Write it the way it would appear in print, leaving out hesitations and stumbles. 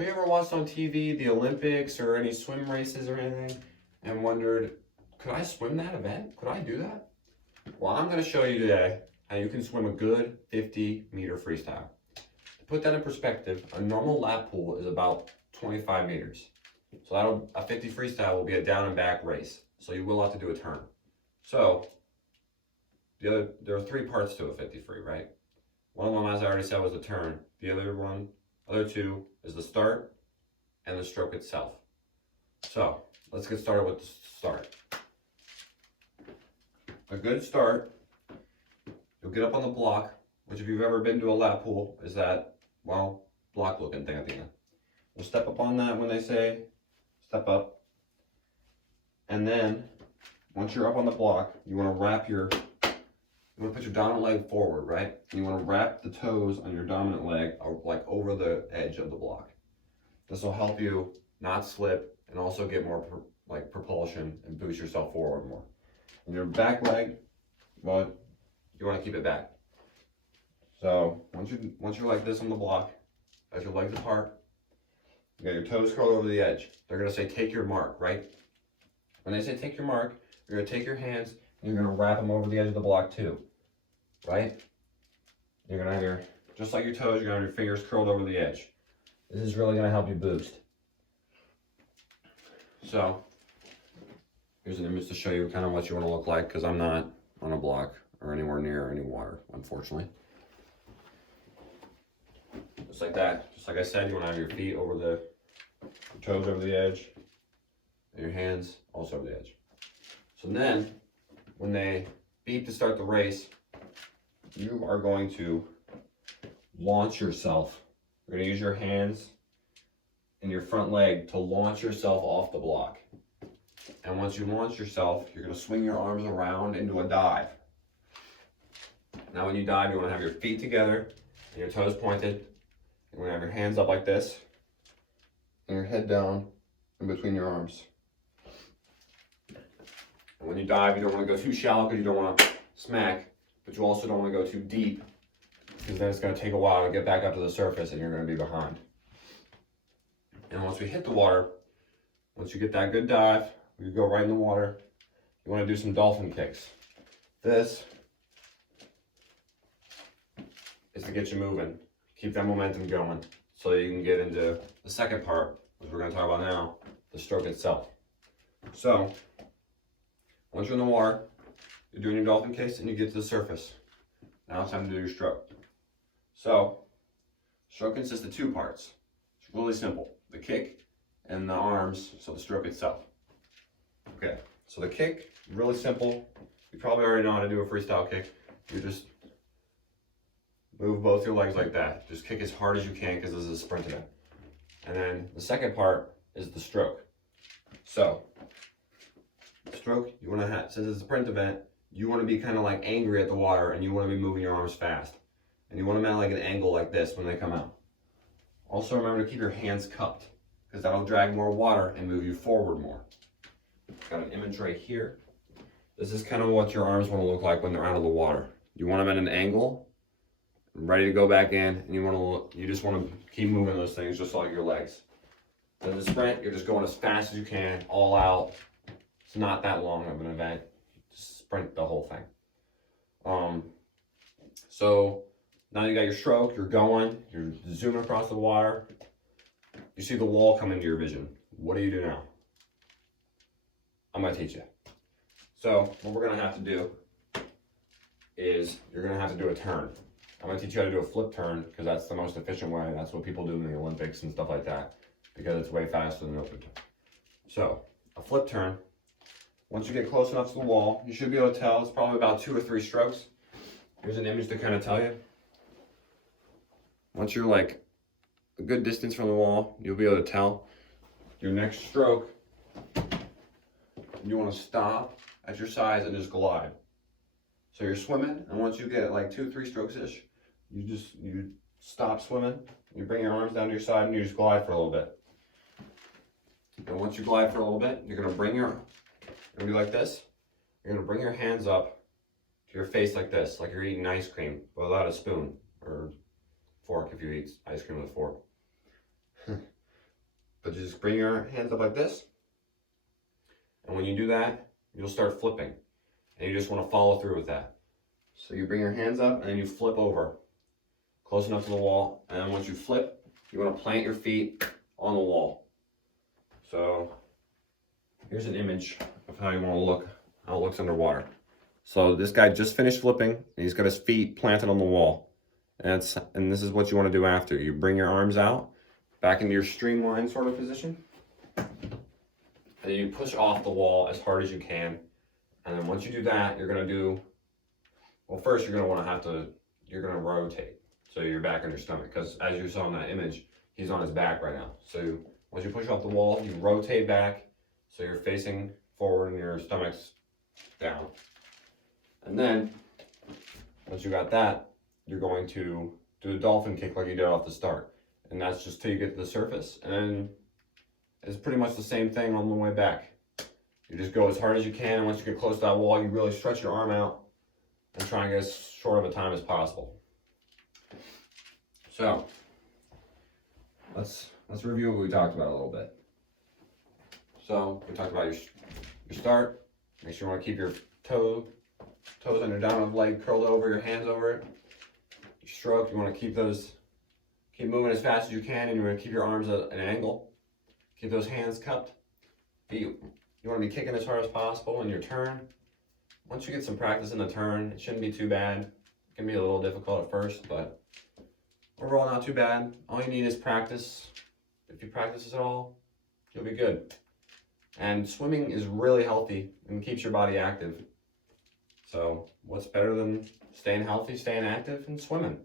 Have you ever watched on TV the Olympics or any swim races or anything and wondered, could I swim that event? Could I do that? Well, I'm going to show you today how you can swim a good 50-meter freestyle. To put that in perspective, a normal lap pool is about 25 meters. So a 50 freestyle will be a down and back race. So you will have to do a turn. So there are three parts to a 50 free, right? One of them, as I already said, was the turn. The other two is the start and the stroke itself. So let's get started with the start. A good start, you'll get up on the block, which if you've ever been to a lap pool, is that, well, block looking thing at the end. You'll step up on that when they say step up. And then once you're up on the block, you want to put your dominant leg forward, right? And you want to wrap the toes on your dominant leg like over the edge of the block. This will help you not slip and also get more propulsion and boost yourself forward more. And your back leg, well, you want to keep it back. So once you're like this on the block, as your legs apart, you got your toes curled over the edge. They're going to say take your mark, right? When they say take your mark, you're going to take your hands and you're going to wrap them over the edge of the block too, right? You're going to have just like your toes, you're going to have your fingers curled over the edge. This is really going to help you boost. So here's an image to show you kind of what you want to look like, because I'm not on a block or anywhere near any water, unfortunately. Just like that. Just like I said, you want to have your feet over your toes over the edge, and your hands also over the edge. So then, when they beep to start the race, you are going to launch yourself. You're going to use your hands and your front leg to launch yourself off the block. And once you launch yourself, you're going to swing your arms around into a dive. Now when you dive, you want to have your feet together and your toes pointed. You want to have your hands up like this and your head down in between your arms. And when you dive, you don't want to go too shallow because you don't want to smack, but you also don't want to go too deep because then it's going to take a while to get back up to the surface and you're going to be behind. And once we hit the water, once you get that good dive, you go right in the water, you want to do some dolphin kicks. This is to get you moving, keep that momentum going so you can get into the second part, which we're going to talk about now, the stroke itself. So once you're in the water, you're doing your dolphin kicks and you get to the surface. Now it's time to do your stroke. So stroke consists of two parts. It's really simple, the kick and the arms, so the stroke itself. Okay, so the kick, really simple. You probably already know how to do a freestyle kick. You just move both your legs like that. Just kick as hard as you can because this is a sprint event. And then the second part is the stroke. So, stroke, you want to have, since it's a sprint event, you want to be kind of like angry at the water and you want to be moving your arms fast. And you want to mount like an angle like this when they come out. Also remember to keep your hands cupped because that'll drag more water and move you forward more. Got an image right here. This is kind of what your arms want to look like when they're out of the water. You want them at an angle, ready to go back in, and you just want to keep moving those things just like your legs. In the sprint, you're just going as fast as you can, all out. It's not that long of an event. Just sprint the whole thing. So now you got your stroke, you're going, you're zooming across the water. You see the wall come into your vision. What do you do now? I'm going to teach you. So what we're going to have to do is you're going to have to do a turn. I'm going to teach you how to do a flip turn because that's the most efficient way. That's what people do in the Olympics and stuff like that because it's way faster than an open turn. So a flip turn, once you get close enough to the wall, you should be able to tell. It's probably about 2 or 3 strokes. Here's an image to kind of tell you. Once you're like a good distance from the wall, you'll be able to tell your next stroke. You want to stop at your sides and just glide. So you're swimming, and once you get like 2 or 3 strokes-ish, you stop swimming, you bring your arms down to your side, and you just glide for a little bit. And once you glide for a little bit, you're gonna be like this. You're gonna bring your hands up to your face like this, like you're eating ice cream, but without a spoon or fork if you eat ice cream with a fork. But you just bring your hands up like this. And when you do that, you'll start flipping. And you just want to follow through with that. So you bring your hands up and then you flip over. Close enough to the wall. And then once you flip, you want to plant your feet on the wall. So here's an image of how you want to look, how it looks underwater. So this guy just finished flipping, and he's got his feet planted on the wall. And this is what you want to do after. You bring your arms out, back into your streamline sort of position. And you push off the wall as hard as you can. And then once you do that, you're going to do, well, first you're going to you're going to rotate. So you're back on your stomach, because as you saw in that image, he's on his back right now. So once you push off the wall, you rotate back, so you're facing forward and your stomach's down. And then, once you got that, you're going to do a dolphin kick like you did off the start. And that's just till you get to the surface. And then it's pretty much the same thing on the way back. You just go as hard as you can, and once you get close to that wall, you really stretch your arm out and try and get as short of a time as possible. So, let's review what we talked about a little bit. So, we talked about your start. Make sure you want to keep your toes on your downward leg curled over, your hands over it. Your stroke, you want to keep moving as fast as you can, and you want to keep your arms at an angle. Keep those hands cupped. You want to be kicking as hard as possible in your turn. Once you get some practice in the turn, it shouldn't be too bad. It can be a little difficult at first, but overall not too bad. All you need is practice. If you practice this at all, you'll be good. And swimming is really healthy and keeps your body active. So what's better than staying healthy, staying active, and swimming?